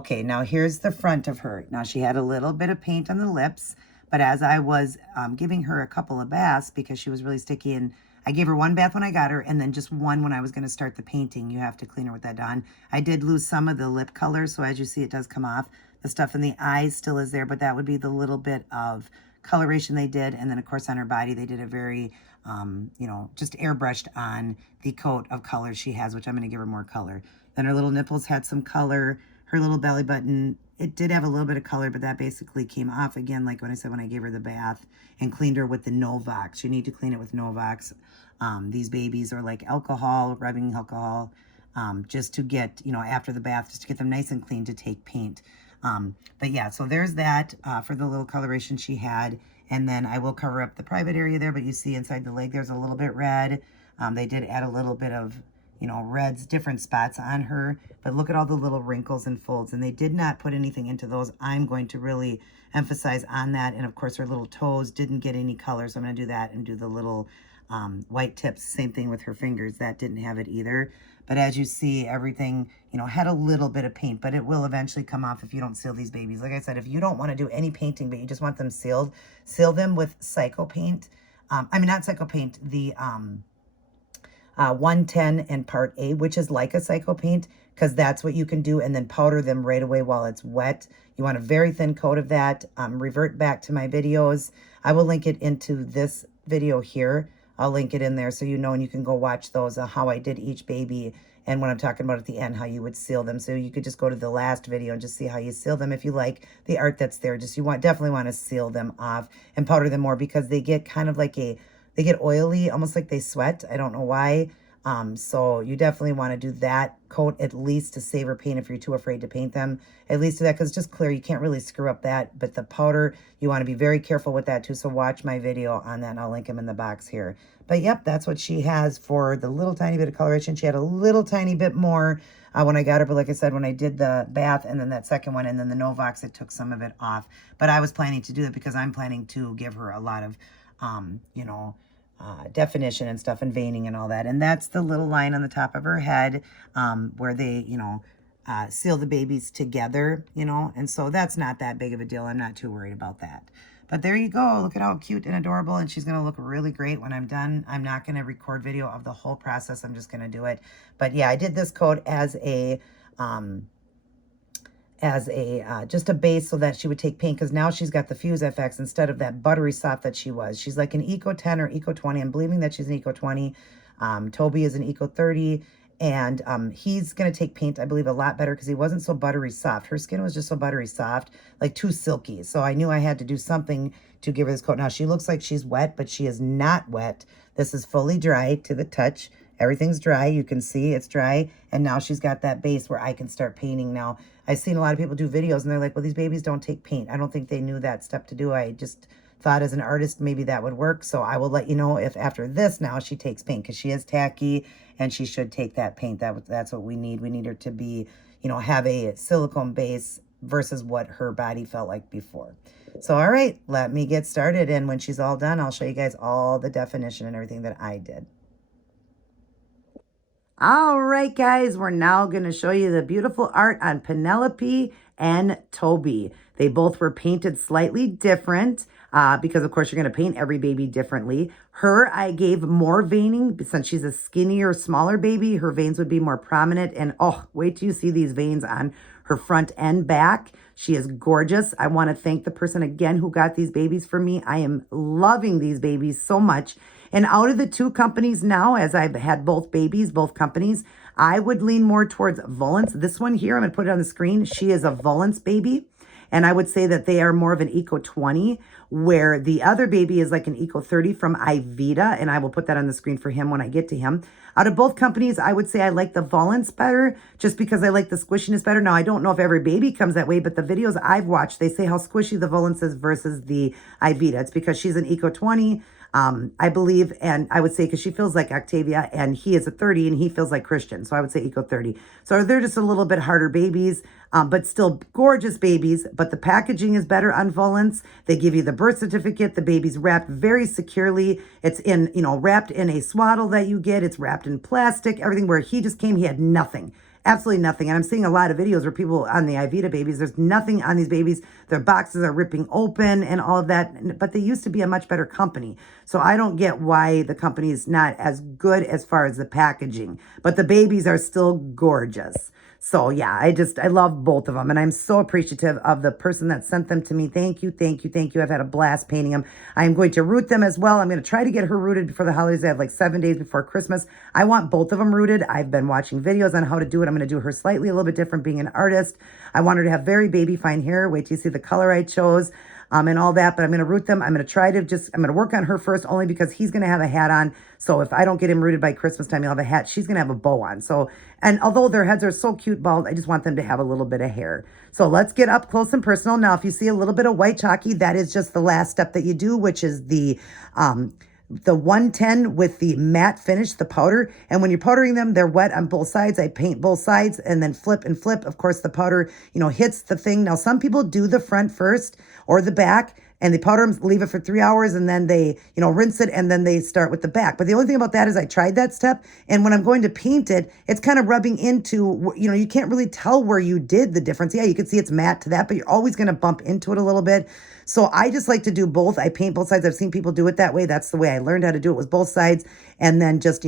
Okay, now here's the front of her. Now she had a little bit of paint on the lips, but as I was giving her a couple of baths because she was really sticky, and I gave her one bath when I got her and then just one when I was going to start the painting. You have to clean her with that on. I did lose some of the lip color, so as you see, it does come off. The stuff in the eyes still is there, but that would be the little bit of coloration they did. And then, of course, on her body, they did a very, you know, just airbrushed on the coat of color she has, which I'm going to give her more color. Then her little nipples had some color. Her little belly button, it did have a little bit of color, but that basically came off again, like when I said when I gave her the bath and cleaned her with the Novox. You need to clean it with Novox. These babies are like alcohol, rubbing alcohol, just to get, you know, after the bath, just to get them nice and clean to take paint. But yeah, so there's that for the little coloration she had. And then I will cover up the private area there, but you see inside the leg, there's a little bit red. They did add a little bit of, you know, reds, different spots on her, but look at all the little wrinkles and folds, and they did not put anything into those. I'm going to really emphasize on that. And of course, her little toes didn't get any color, so I'm going to do that and do the little white tips. Same thing with her fingers. That didn't have it either. But as you see, everything, you know, had a little bit of paint, but it will eventually come off if you don't seal these babies. Like I said, if you don't want to do any painting, but you just want them sealed, seal them with Psycho Paint. I mean, not Psycho Paint, the 110 and Part A, which is like a Psycho Paint, because that's what you can do, and then powder them right away while it's wet. You want a very thin coat of that. Revert back to my videos. I will link it into this video here. I'll link it in there so you know, and you can go watch those, how I did each baby, and what I'm talking about at the end, how you would seal them. So you could just go to the last video and just see how you seal them if you like the art that's there. Just definitely want to seal them off and powder them more, because they get kind of like they get oily, almost like they sweat. I don't know why. So you definitely want to do that coat at least to save or paint if you're too afraid to paint them. At least do that, because it's just clear. You can't really screw up that. But the powder, you want to be very careful with that too. So watch my video on that, and I'll link them in the box here. But yep, that's what she has for the little tiny bit of coloration. She had a little tiny bit more when I got her. But like I said, when I did the bath and then that second one and then the Novox, it took some of it off. But I was planning to do that because I'm planning to give her a lot of, you know, definition and stuff and veining and all that. And that's the little line on the top of her head where they, you know, seal the babies together, you know. And so that's not that big of a deal. I'm not too worried about that. But there you go. Look at how cute and adorable. And she's going to look really great when I'm done. I'm not going to record video of the whole process. I'm just going to do it. But yeah, I did this coat as a just a base so that she would take paint, because now she's got the Fuse FX instead of that buttery soft that she was. She's like an Eco 10 or Eco 20. I'm believing that she's an Eco 20. Toby is an Eco 30. And he's going to take paint, I believe, a lot better because he wasn't so buttery soft. Her skin was just so buttery soft, like too silky. So I knew I had to do something to give her this coat. Now, she looks like she's wet, but she is not wet. This is fully dry to the touch. Everything's dry. You can see it's dry. And now she's got that base where I can start painting now. I've seen a lot of people do videos, and they're like, well, these babies don't take paint. I don't think they knew that step to do. I just thought as an artist, maybe that would work. So I will let you know if after this now she takes paint, because she is tacky and she should take that paint. That's what we need. We need her to be, you know, have a silicone base versus what her body felt like before. So, all right, let me get started. And when she's all done, I'll show you guys all the definition and everything that I did. All right, guys, we're now going to show you the beautiful art on Penelope and Toby. They both were painted slightly different because, of course, you're going to paint every baby differently. Her, I gave more veining. Since she's a skinnier, smaller baby, her veins would be more prominent. And, oh, wait till you see these veins on her front and back. She is gorgeous. I want to thank the person again who got these babies for me. I am loving these babies so much. And out of the two companies now, as I've had both babies, both companies, I would lean more towards Volance. This one here, I'm going to put it on the screen. She is a Volance baby. And I would say that they are more of an Eco 20, where the other baby is like an Eco 30 from Ivita. And I will put that on the screen for him when I get to him. Out of both companies, I would say I like the Volance better, just because I like the squishiness better. Now, I don't know if every baby comes that way, but the videos I've watched, they say how squishy the Volance is versus the Ivita. It's because she's an Eco 20. I believe, and I would say, because she feels like Octavia, and he is a 30, and he feels like Christian, so I would say Eco 30. So they're just a little bit harder babies, but still gorgeous babies, but the packaging is better on Volance. They give you the birth certificate. The baby's wrapped very securely. It's in, you know, wrapped in a swaddle that you get. It's wrapped in plastic, everything, where he just came, he had nothing. absolutely nothing. And I'm seeing a lot of videos where people on the Ivita babies, there's nothing on these babies. Their boxes are ripping open and all of that. But they used to be a much better company. So I don't get why the company is not as good as far as the packaging. But the babies are still gorgeous. So yeah, I love both of them. And I'm so appreciative of the person that sent them to me. Thank you, thank you, thank you. I've had a blast painting them. I'm going to root them as well. I'm going to try to get her rooted before the holidays. I have like 7 days before Christmas. I want both of them rooted. I've been watching videos on how to do it. I'm going to do her slightly a little bit different being an artist. I want her to have very baby fine hair. Wait till you see the color I chose. And all that, but I'm going to root them. I'm going to try to I'm going to work on her first only because he's going to have a hat on. So if I don't get him rooted by Christmas time, he'll have a hat. She's going to have a bow on. So, and although their heads are so cute bald, I just want them to have a little bit of hair. So let's get up close and personal. Now, if you see a little bit of white chalky, that is just the last step that you do, which is the 110 with the matte finish, the powder. And when you're powdering them, they're wet on both sides. I paint both sides and then flip and flip. Of course, the powder, hits the thing. Now, some people do the front first or the back, and they powder them, leave it for 3 hours, and then they, rinse it, and then they start with the back. But the only thing about that is I tried that step, and when I'm going to paint it, it's kind of rubbing into, you can't really tell where you did the difference. Yeah, you can see it's matte to that, but you're always going to bump into it a little bit. So I just like to do both. I paint both sides. I've seen people do it that way. That's the way I learned how to do it, was both sides, and then just,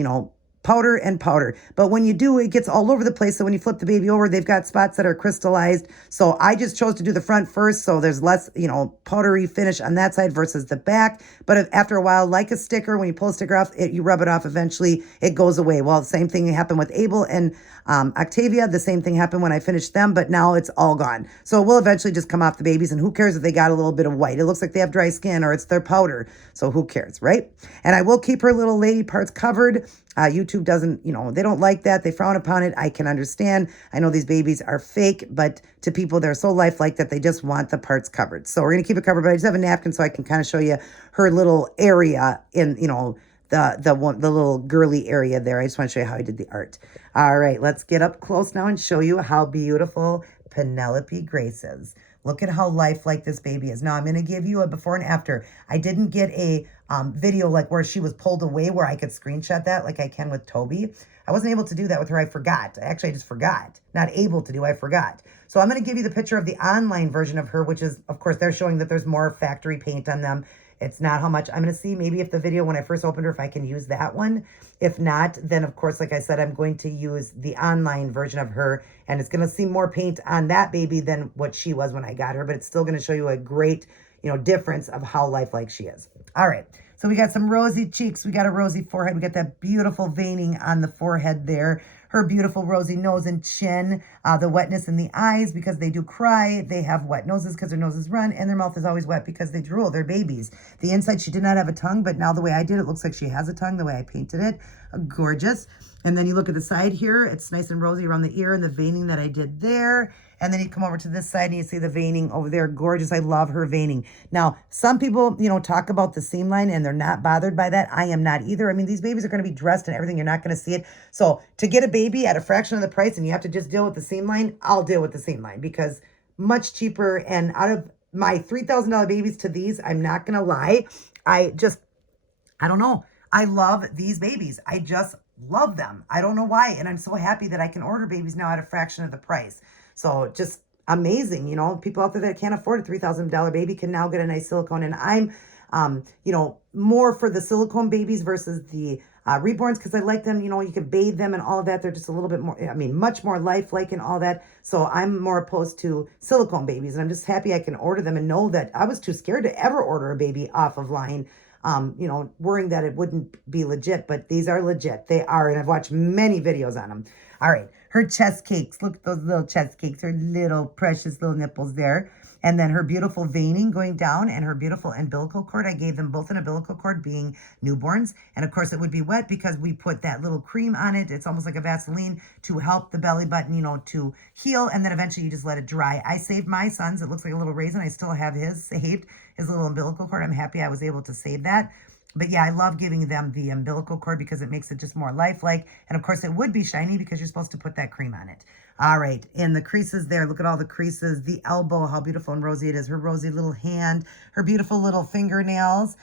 powder and powder. But when you do, it gets all over the place. So when you flip the baby over, they've got spots that are crystallized. So I just chose to do the front first. So there's less, powdery finish on that side versus the back. But after a while, like a sticker, when you pull a sticker off, you rub it off, eventually it goes away. Well, the same thing happened with Abel and Octavia. The same thing happened when I finished them, but now it's all gone. So it will eventually just come off the babies. And who cares if they got a little bit of white? It looks like they have dry skin or it's their powder. So who cares, right? And I will keep her little lady parts covered. YouTube doesn't, they don't like that. They frown upon it. I can understand. I know these babies are fake, but to people, they're so lifelike that they just want the parts covered. So we're going to keep it covered, but I just have a napkin so I can kind of show you her little area in, the little girly area there. I just want to show you how I did the art. All right, let's get up close now and show you how beautiful Penelope Grace is. Look at how lifelike this baby is. Now, I'm going to give you a before and after. I didn't get a video like where she was pulled away where I could screenshot that like I can with Toby. I wasn't able to do that with her. I forgot. Actually, I just forgot. Not able to do. I forgot. So I'm going to give you the picture of the online version of her, which is, of course, they're showing that there's more factory paint on them. It's not how much. I'm going to see maybe if the video when I first opened her, if I can use that one. If not, then of course, like I said, I'm going to use the online version of her, and it's going to see more paint on that baby than what she was when I got her, but it's still going to show you a great, difference of how lifelike she is. All right. So we got some rosy cheeks. We got a rosy forehead. We got that beautiful veining on the forehead there. Her beautiful rosy nose and chin, the wetness in the eyes because they do cry. They have wet noses because their noses run, and their mouth is always wet because they drool. They're babies. The inside, she did not have a tongue, but now the way I did it looks like she has a tongue, the way I painted it. Gorgeous. And then you look at the side here. It's nice and rosy around the ear and the veining that I did there. And then you come over to this side and you see the veining over there. Gorgeous. I love her veining. Now, some people, talk about the seam line and they're not bothered by that. I am not either. I mean, these babies are going to be dressed and everything. You're not going to see it. So to get a baby at a fraction of the price and you have to just deal with the seam line, I'll deal with the seam line because much cheaper. And out of my $3,000 babies to these, I'm not going to lie. I don't know. I love these babies. I just love them. I don't know why. And I'm so happy that I can order babies now at a fraction of the price. So just amazing, people out there that can't afford a $3,000 baby can now get a nice silicone. And I'm, more for the silicone babies versus the reborns because I like them, you can bathe them and all of that. They're just a little bit more, much more lifelike and all that. So I'm more opposed to silicone babies. And I'm just happy I can order them and know that I was too scared to ever order a baby off of line. Worrying that it wouldn't be legit, but these are legit. They are, and I've watched many videos on them. All right, her chest cakes. Look at those little chest cakes, her little precious little nipples there. And then her beautiful veining going down and her beautiful umbilical cord. I gave them both an umbilical cord being newborns. And of course it would be wet because we put that little cream on it. It's almost like a Vaseline to help the belly button, to heal. And then eventually you just let it dry. I saved my son's. It looks like a little raisin. I still have his saved, his little umbilical cord. I'm happy I was able to save that. But yeah, I love giving them the umbilical cord because it makes it just more lifelike. And of course it would be shiny because you're supposed to put that cream on it. All right, in the creases there, look at all the creases, the elbow, how beautiful and rosy it is, her rosy little hand, her beautiful little fingernails,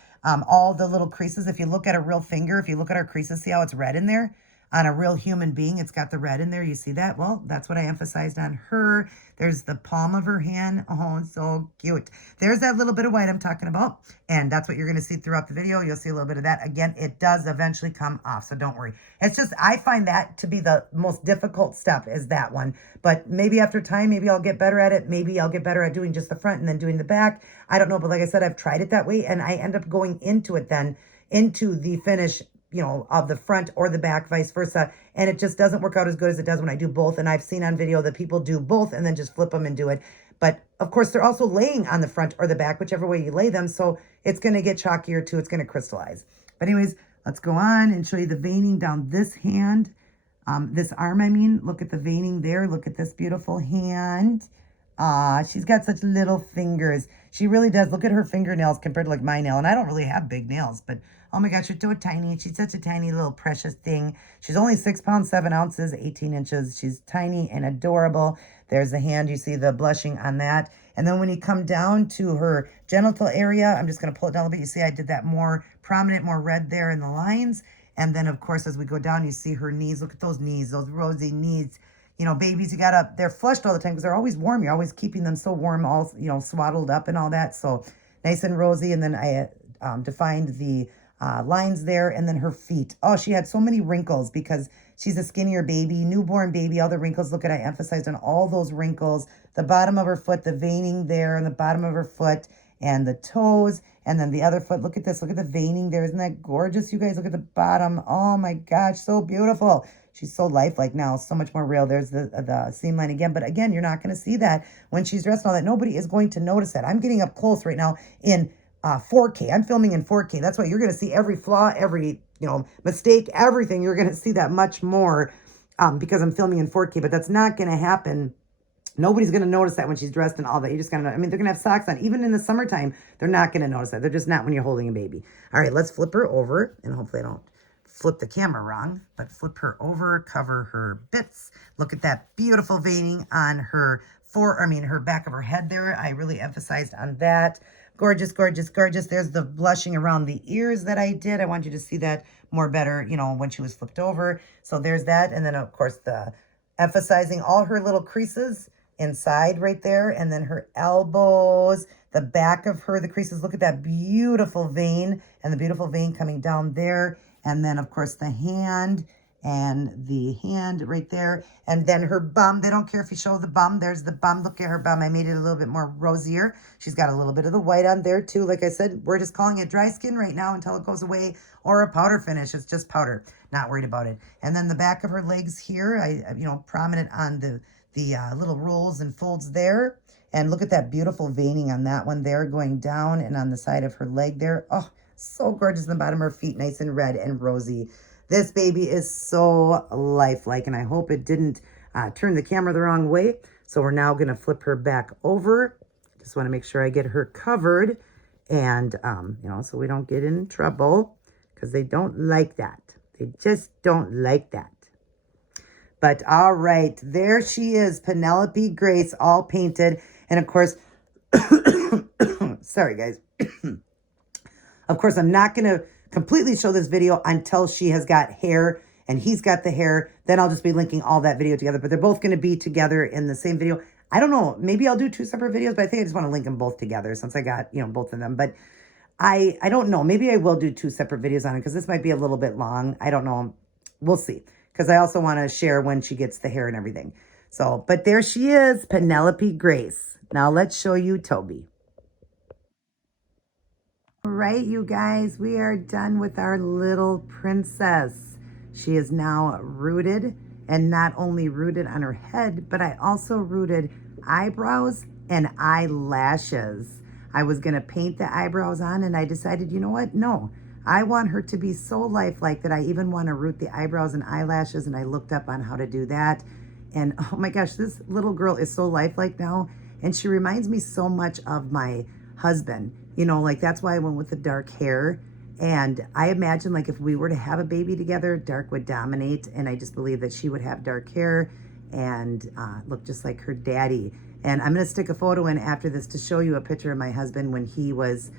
all the little creases. If you look at a real finger, if you look at our creases, see how it's red in there? on a real human being. It's got the red in there. You see that? Well, that's what I emphasized on her. There's the palm of her hand. Oh, so cute. There's that little bit of white I'm talking about. And that's what you're going to see throughout the video. You'll see a little bit of that. Again, it does eventually come off, so don't worry. It's just, I find that to be the most difficult step is that one. But maybe after time, maybe I'll get better at it. Maybe I'll get better at doing just the front and then doing the back. I don't know. But like I said, I've tried it that way. And I end up going into it then, into the finish, you know, of the front or the back, vice versa. And it just doesn't work out as good as it does when I do both. And I've seen on video that people do both and then just flip them and do it. But of course, they're also laying on the front or the back, whichever way you lay them. So it's going to get chalkier too. It's going to crystallize. But anyways, let's go on and show you the veining down this hand. This arm, I mean, look at the veining there. Look at this beautiful hand. She's got such little fingers. She really does. Look at her fingernails compared to like my nail. And I don't really have big nails, but oh my gosh, she's so tiny. She's such a tiny little precious thing. She's only 6 pounds, 7 ounces, 18 inches. She's tiny and adorable. There's the hand. You see the blushing on that. And then when you come down to her genital area, I'm just going to pull it down a little bit. You see I did that more prominent, more red there in the lines. And then, of course, as we go down, you see her knees. Look at those knees, those rosy knees. You know, babies, they're flushed all the time because they're always warm. You're always keeping them so warm, all, you know, swaddled up and all that. So nice and rosy. And then I defined the lines there, and then her feet. Oh, she had so many wrinkles because she's a skinnier baby, newborn baby, all the wrinkles. Look at, I emphasized on all those wrinkles, the bottom of her foot, the veining there on the bottom of her foot, and the toes, and then the other foot. Look at this, look at the veining there. Isn't that gorgeous, you guys? Look at the bottom. Oh my gosh, so beautiful. She's so lifelike now, so much more real. There's the seam line again. But again, you're not going to see that when she's dressed and all that. Nobody is going to notice that. I'm getting up close right now in 4K. I'm filming in 4K. That's why you're going to see every flaw, every, you know, mistake, everything. You're going to see that much more because I'm filming in 4K. But that's not going to happen. Nobody's going to notice that when she's dressed and all that. You're just going to know. I mean, they're going to have socks on. Even in the summertime, they're not going to notice that. They're just not when you're holding a baby. All right, let's flip her over. And hopefully I don't flip the camera wrong. But flip her over, cover her bits. Look at that beautiful veining on her her back of her head there. I really emphasized on that. Gorgeous, gorgeous, gorgeous. There's the blushing around the ears that I did. I want you to see that more better, you know, when she was flipped over. So there's that. And then, of course, the emphasizing all her little creases inside right there. And then her elbows, the back of her, the creases. Look at that beautiful vein and the beautiful vein coming down there. And then, of course, the hand and the hand right there. And then her bum. They don't care if you show the bum. There's the bum. Look at her bum. I made it a little bit more rosier. She's got a little bit of the white on there too. Like I said, we're just calling it dry skin right now until it goes away, or a powder finish. It's just powder. Not worried about it. And then the back of her legs here, you know, prominent on the little rolls and folds there. And look at that beautiful veining on that one there going down and on the side of her leg there. Oh, so gorgeous. The bottom of her feet, nice and red and rosy. This baby is so lifelike, and I hope it didn't turn the camera the wrong way. So we're now going to flip her back over. Just want to make sure I get her covered, and, you know, so we don't get in trouble, because they don't like that. They just don't like that. But all right, there she is, Penelope Grace, all painted. And of course, sorry guys. Of course, I'm not going to completely show this video until she has got hair and he's got the hair. Then I'll just be linking all that video together. But they're both going to be together in the same video. I don't know. Maybe I'll do 2 separate videos, but I think I just want to link them both together since I got, you know, both of them. But I don't know. Maybe I will do 2 separate videos on it because this might be a little bit long. I don't know. We'll see. Because I also want to share when she gets the hair and everything. So, but there she is, Penelope Grace. Now let's show you Toby. All right, you guys, we are done with our little princess. She is now rooted, and not only rooted on her head, but I also rooted eyebrows and eyelashes. I was going to paint the eyebrows on, and I decided, you know what? No, I want her to be so lifelike that I even want to root the eyebrows and eyelashes, and I looked up on how to do that. And oh my gosh, this little girl is so lifelike now, and she reminds me so much of my husband. You know, like that's why I went with the dark hair. And I imagine like if we were to have a baby together, dark would dominate. And I just believe that she would have dark hair and look just like her daddy. And I'm going to stick a photo in after this to show you a picture of my husband when he was,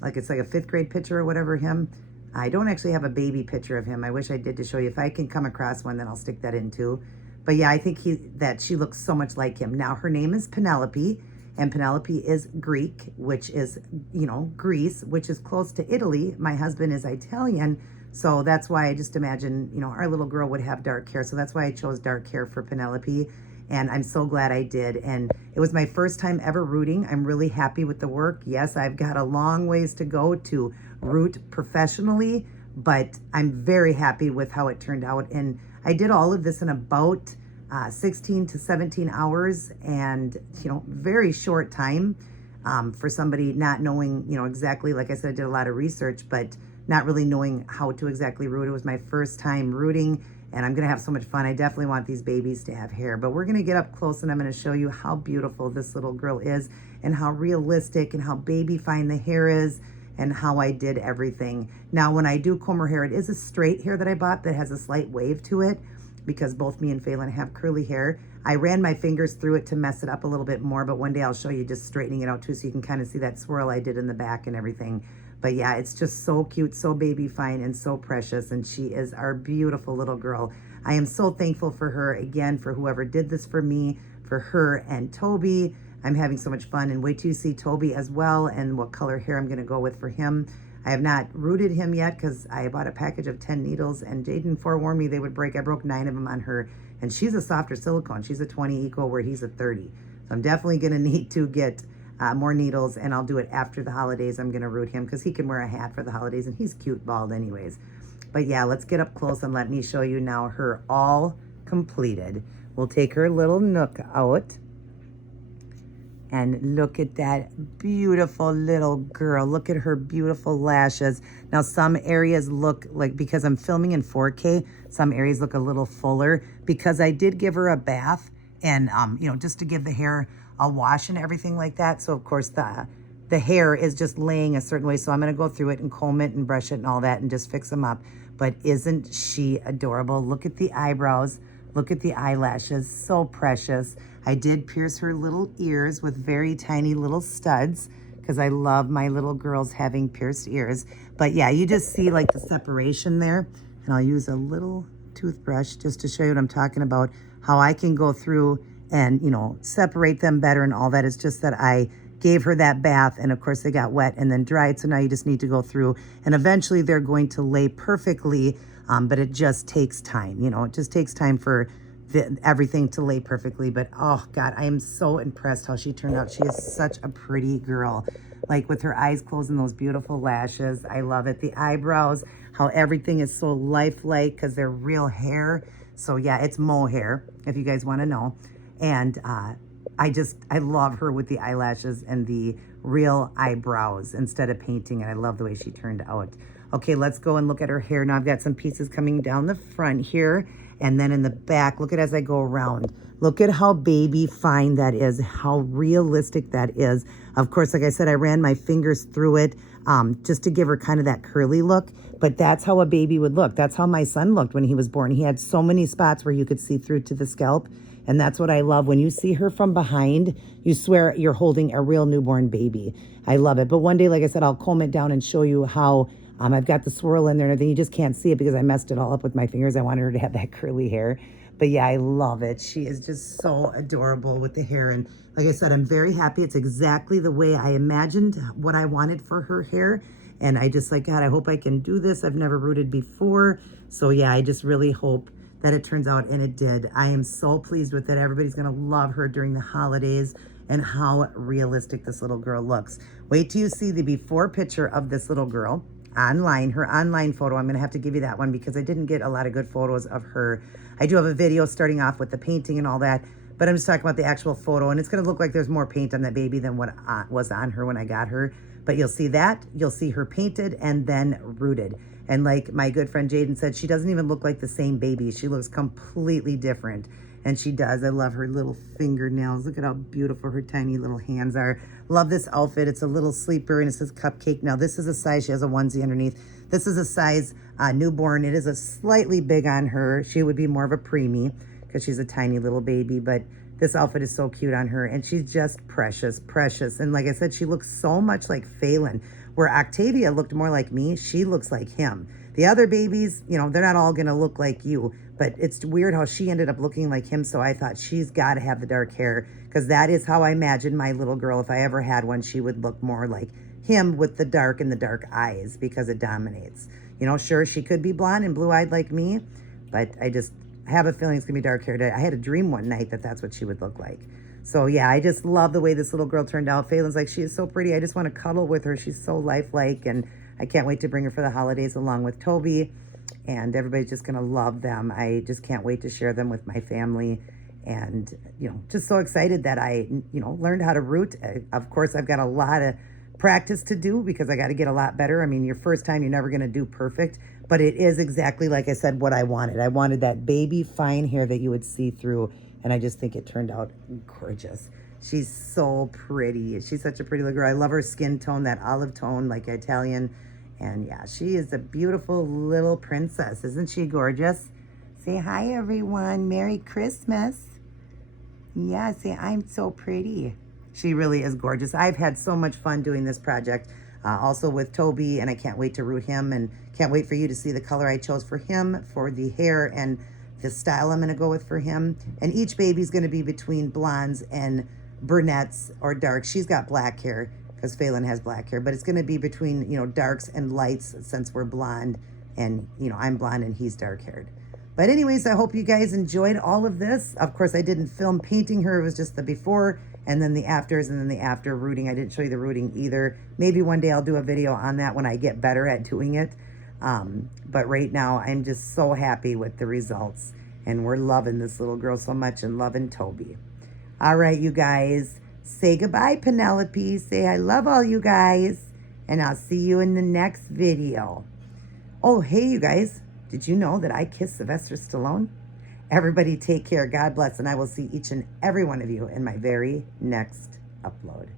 like it's like a 5th grade picture or whatever, him. I don't actually have a baby picture of him. I wish I did to show you. If I can come across one, then I'll stick that in too. But yeah, I think that she looks so much like him. Now, her name is Penelope, and Penelope is Greek, which is, you know, Greece, which is close to Italy. My husband is Italian, so that's why I just imagine, you know, our little girl would have dark hair. So that's why I chose dark hair for Penelope, and I'm so glad I did. And it was my first time ever rooting. I'm really happy with the work. Yes, I've got a long ways to go to root professionally, but I'm very happy with how it turned out. And I did all of this in about 16 to 17 hours, and, you know, very short time for somebody not knowing, you know, exactly, like I said, I did a lot of research, but not really knowing how to exactly root. It was my first time rooting, and I'm gonna have so much fun. I definitely want these babies to have hair, but we're gonna get up close and I'm gonna show you how beautiful this little girl is, and how realistic and how baby fine the hair is, and how I did everything. Now, when I do comb her hair, it is a straight hair that I bought that has a slight wave to it, because both me and Phelan have curly hair. I ran my fingers through it to mess it up a little bit more, but one day I'll show you just straightening it out too, so you can kind of see that swirl I did in the back and everything. But yeah, it's just so cute, so baby fine, and so precious, and she is our beautiful little girl. I am so thankful for her, again, for whoever did this for me, for her and Toby. I'm having so much fun, and wait till you see Toby as well, and what color hair I'm gonna go with for him. I have not rooted him yet because I bought a package of 10 needles, and Jaden forewarned me they would break. I broke 9 of them on her, and she's a softer silicone. She's a 20 eco where he's a 30. So I'm definitely gonna need to get more needles, and I'll do it after the holidays. I'm gonna root him because he can wear a hat for the holidays, and he's cute bald anyways. But yeah, let's get up close and let me show you now her all completed. We'll take her little nook out. And look at that beautiful little girl. Look at her beautiful lashes. Now, some areas look like, because I'm filming in 4K, some areas look a little fuller because I did give her a bath, and, you know, just to give the hair a wash and everything like that. So, of course, the hair is just laying a certain way. So I'm going to go through it and comb it and brush it and all that and just fix them up. But isn't she adorable? Look at the eyebrows. Look at the eyelashes. So precious. I did pierce her little ears with very tiny little studs because I love my little girls having pierced ears. But yeah, you just see like the separation there. And I'll use a little toothbrush just to show you what I'm talking about, how I can go through and, you know, separate them better and all that. It's just that I gave her that bath, and of course they got wet and then dried. So now you just need to go through, and eventually they're going to lay perfectly. But it just takes time, you know, it just takes time for everything to lay perfectly. But oh God, I am so impressed how she turned out. She is such a pretty girl, like with her eyes closed and those beautiful lashes. I love it. The eyebrows, how everything is so lifelike because they're real hair. So yeah, it's mohair if you guys want to know. And I love her with the eyelashes and the real eyebrows instead of painting, and I love the way she turned out. Okay, let's go and look at her hair. Now I've got some pieces coming down the front here, and then in the back. Look at as I go around. Look at how baby fine that is, how realistic that is. Of course, like I said, I ran my fingers through it just to give her kind of that curly look, but that's how a baby would look. That's how my son looked when he was born. He had so many spots where you could see through to the scalp, and that's what I love. When you see her from behind, you swear you're holding a real newborn baby. I love it. But one day, like I said, I'll comb it down and show you how I've got the swirl in there and everything. You just can't see it because I messed it all up with my fingers. I wanted her to have that curly hair. But yeah, I love it. She is just so adorable with the hair. And like I said, I'm very happy. It's exactly the way I imagined what I wanted for her hair. And I just like, God, I hope I can do this. I've never rooted before. So yeah, I just really hope that it turns out, and it did. I am so pleased with it. Everybody's gonna love her during the holidays, and how realistic this little girl looks. Wait till you see the before picture of this little girl online, her online photo. I'm gonna have to give you that one because I didn't get a lot of good photos of her. I do have a video starting off with the painting and all that, but I'm just talking about the actual photo, and it's gonna look like there's more paint on that baby than what was on her when I got her. But you'll see that, you'll see her painted and then rooted. And like my good friend Jaden said, she doesn't even look like the same baby. She looks completely different. And she does. I love her little fingernails. Look at how beautiful her tiny little hands are. Love this outfit. It's a little sleeper, and it says cupcake. Now this is a size, she has a onesie underneath. This is a size newborn. It is a slightly big on her. She would be more of a preemie because she's a tiny little baby, but this outfit is so cute on her, and she's just precious, precious. And like I said, she looks so much like Phelan. Where Octavia looked more like me, she looks like him. The other babies, you know, they're not all gonna look like you, but it's weird how she ended up looking like him. So I thought she's got to have the dark hair, because that is how I imagined my little girl. If I ever had one, she would look more like him with the dark and the dark eyes, because it dominates. You know, sure, she could be blonde and blue-eyed like me, but I just have a feeling it's gonna be dark hair. I had a dream one night that that's what she would look like. So yeah, I just love the way this little girl turned out. Phelan's like, she is so pretty. I just want to cuddle with her. She's so lifelike, and I can't wait to bring her for the holidays along with Toby, and everybody's just gonna love them. I just can't wait to share them with my family, and you know, just so excited that I, you know, learned how to root. Of course, I've got a lot of practice to do, because I got to get a lot better. I mean, your first time, you're never gonna do perfect, but it is exactly like I said what I wanted. I wanted that baby fine hair that you would see through, and I just think it turned out gorgeous. She's so pretty. She's such a pretty little girl. I love her skin tone, that olive tone, like Italian. And yeah, she is a beautiful little princess. Isn't she gorgeous? Say hi, everyone. Merry Christmas. Yeah, say, I'm so pretty. She really is gorgeous. I've had so much fun doing this project, also with Toby, and I can't wait to root him, and can't wait for you to see the color I chose for him, for the hair, and the style I'm going to go with for him. And each baby's going to be between blondes and brunettes or darks. She's got black hair, because Phelan has black hair, but it's going to be between, you know, darks and lights, since we're blonde, and, you know, I'm blonde and he's dark haired. But anyways, I hope you guys enjoyed all of this. Of course, I didn't film painting her. It was just the before and then the afters, and then the after rooting. I didn't show you the rooting either. Maybe one day I'll do a video on that when I get better at doing it. But right now, I'm just so happy with the results, and we're loving this little girl so much, and loving Toby. All right, you guys, say goodbye, Penelope. Say I love all you guys, and I'll see you in the next video. Oh, hey, you guys, did you know that I kiss Sylvester Stallone? Everybody take care, God bless, and I will see each and every one of you in my very next upload.